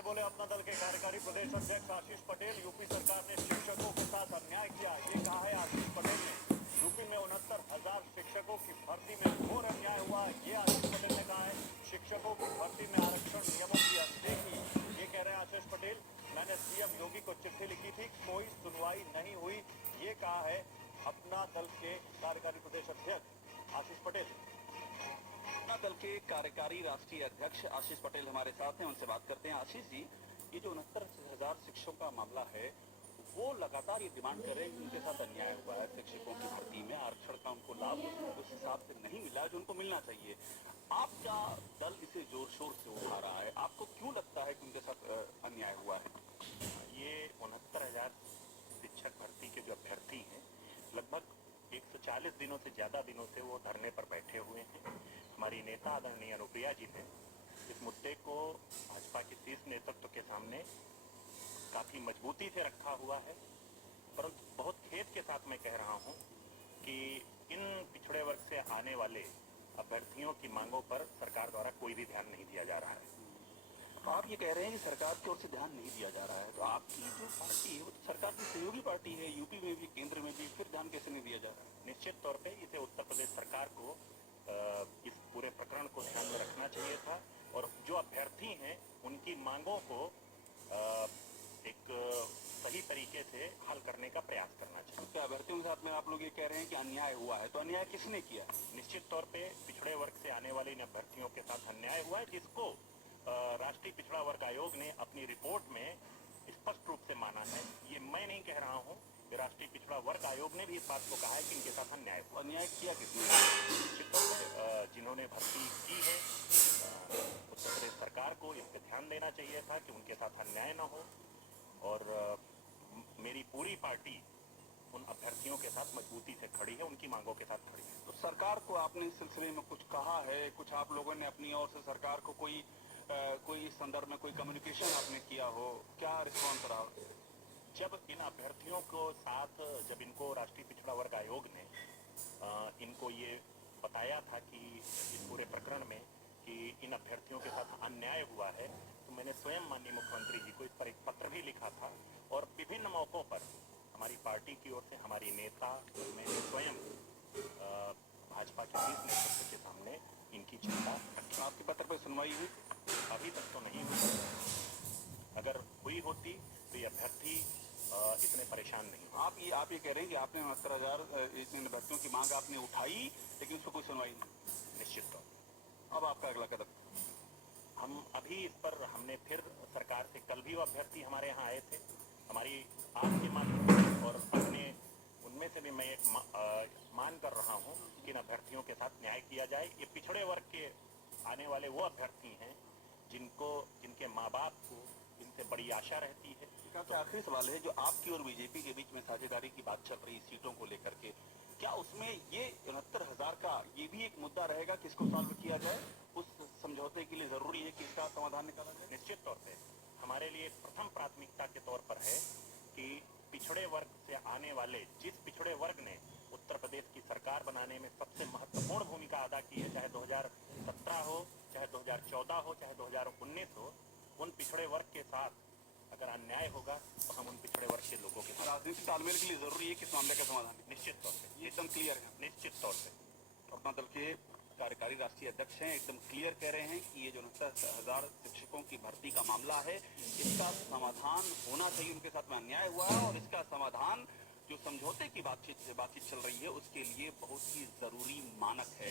से बोले अपना दल के कार्यकारी प्रदेश अध्यक्ष आशीष पटेल। यूपी सरकार ने शिक्षकों के साथ अन्याय किया, ये कहा है आशीष पटेल ने। यूपी में 69,000 शिक्षकों की भर्ती में घोर अन्याय हुआ, ये आशीष पटेल ने कहा है। शिक्षकों की भर्ती में आरक्षण नियमों की अनदेखी, ये कह रहे हैं आशीष पटेल। मैंने सीएम योगी को चिट्ठी लिखी थी, कोई सुनवाई नहीं हुई, ये कहा है अपना दल के कार्यकारी प्रदेश अध्यक्ष आशीष पटेल। अपना दल के कार्यकारी राष्ट्रीय अध्यक्ष आशीष पटेल हमारे साथ हैं, उनसे बात करते हैं। आशीष जी, ये जो 69,000 शिक्षकों का मामला है, वो लगातार ये डिमांड कर रहे हैं कि उनके साथ अन्याय हुआ है। शिक्षकों की भर्ती में आरक्षण का उनको लाभ उस हिसाब से नहीं मिला है जो उनको मिलना चाहिए। आपका दल इसे जोर शोर से उठा रहा है, आपको क्यों लगता है कि उनके साथ अन्याय हुआ है? ये 69,000 शिक्षक भर्ती के जो अभ्यर्थी हैं, लगभग 140 दिनों से ज्यादा दिनों से वो धरने पर बैठे हुए हैं। हमारी नेता आदरणीय अनुप्रिया जी ने इस मुद्दे को भाजपा के शीर्ष नेतृत्व के सामने काफी मजबूती से रखा हुआ है, परंतु बहुत खेद के साथ मैं कह रहा हूं कि इन पिछड़े वर्ग से आने वाले अभ्यर्थियों की मांगों पर सरकार द्वारा कोई भी ध्यान नहीं दिया जा रहा है। तो आप ये कह रहे हैं कि सरकार की ओर से ध्यान नहीं दिया जा रहा है, तो आपकी जो पार्टी है वो तो सरकार की सहयोगी पार्टी है, यूपी में भी केंद्र में भी, फिर ध्यान कैसे नहीं दिया जा रहा है? निश्चित तौर पे इसे उत्तर प्रदेश सरकार को इस पूरे प्रकरण को ध्यान में रखना चाहिए था और जो अभ्यर्थी हैं उनकी मांगों को एक सही तरीके से हल करने का प्रयास करना चाहिए। क्या अभ्यर्थियों के साथ में आप लोग ये कह रहे हैं कि अन्याय हुआ है, तो अन्याय किसने किया? निश्चित तौर पे पिछड़े वर्ग से आने वाले इन अभ्यर्थियों के साथ अन्याय हुआ है, जिसको राष्ट्रीय पिछड़ा वर्ग आयोग ने अपनी रिपोर्ट में स्पष्ट रूप से माना है। ये मैं नहीं कह रहा हूँ, राष्ट्रीय पिछड़ा वर्ग आयोग ने भी इस बात को कहा है कि इनके साथ अन्याय हुआ। अन्याय किया किसने? निश्चित तौर पे जिन्होंने भर्ती की है, उत्तर प्रदेश सरकार को इस पर ध्यान देना चाहिए था कि उनके साथ अन्याय न हो और मेरी पूरी पार्टी उन अभ्यर्थियों के साथ मजबूती से खड़ी है, उनकी मांगों के साथ खड़ी है। तो सरकार को आपने इस सिलसिले में कुछ कहा है? कुछ आप लोगों ने अपनी ओर से सरकार को कोई इस संदर्भ में कोई कम्युनिकेशन आपने किया हो? क्या रिस्पॉन्स रहा? जब इन अभ्यर्थियों को साथ जब इनको राष्ट्रीय पिछड़ा वर्ग आयोग ने इनको ये बताया था कि इस पूरे प्रकरण में कि इन अभ्यर्थियों के साथ अन्याय हुआ है, तो मैंने स्वयं माननीय मुख्यमंत्री जी को इस पर एक पत्र भी लिखा था और विभिन्न मौकों पर हमारी पार्टी की ओर से हमारी नेता मैंने स्वयं भाजपा के शीर्ष नेतृत्व के सामने इनकी चिंता रखी। आपके पत्र पर सुनवाई हुई? अभी तक तो नहीं हुई, अगर हुई होती तो ये अभ्यर्थी इतने परेशान नहीं। आप ये कह रहे हैं कि आपने 69,000 इन अभ्यर्थियों की मांग आपने उठाई, लेकिन उस पर कोई सुनवाई नहीं? निश्चित तौर। अब आपका अगला कदम? हम अभी इस पर हमने फिर सरकार से, कल भी वो अभ्यर्थी हमारे यहाँ आए थे, हमारी आपके माध्यम से और अपने उनमें से भी मैं एक मान कर रहा हूँ कि इन अभ्यर्थियों के साथ न्याय किया जाए। ये पिछड़े वर्ग के आने वाले वो अभ्यर्थी हैं जिनके माँ बाप को इनसे बड़ी आशा रहती है। तो आखिरी सवाल है, जो आपकी और बीजेपी के बीच में साझेदारी की बात चल रही सीटों को लेकर के, क्या उसमें ये 69,000 का ये भी एक मुद्दा रहेगा कि इसको सॉल्व किया जाए? उस समझौते के लिए जरूरी है कि इसका समाधान निकाला जाए? निश्चित तौर पे हमारे लिए प्रथम प्राथमिकता के तौर पर है कि पिछड़े वर्ग से आने वाले जिस पिछड़े वर्ग ने उत्तर प्रदेश की सरकार बनाने में सबसे महत्वपूर्ण भूमिका अदा की है, चाहे 2017 हो, चाहे 2014 हो, चाहे 2019 हो, उन पिछड़े वर्ग के साथ अगर अन्याय होगा तो हम उन पिछड़े वर्ग के लोगों के साथ। राजनीतिक तालमेल के लिए जरूरी है कि इस मामले का समाधान? निश्चित तौर पे, ये एकदम क्लियर है? निश्चित तौर से। अपना दल के कार्यकारी राष्ट्रीय अध्यक्ष हैं, एकदम क्लियर कह रहे हैं कि ये जो 69,000 शिक्षकों की भर्ती का मामला है, इसका समाधान होना चाहिए। उनके साथ में अन्याय हुआ है और इसका समाधान जो समझौते की बातचीत चल रही है उसके लिए बहुत ही जरूरी मानक है।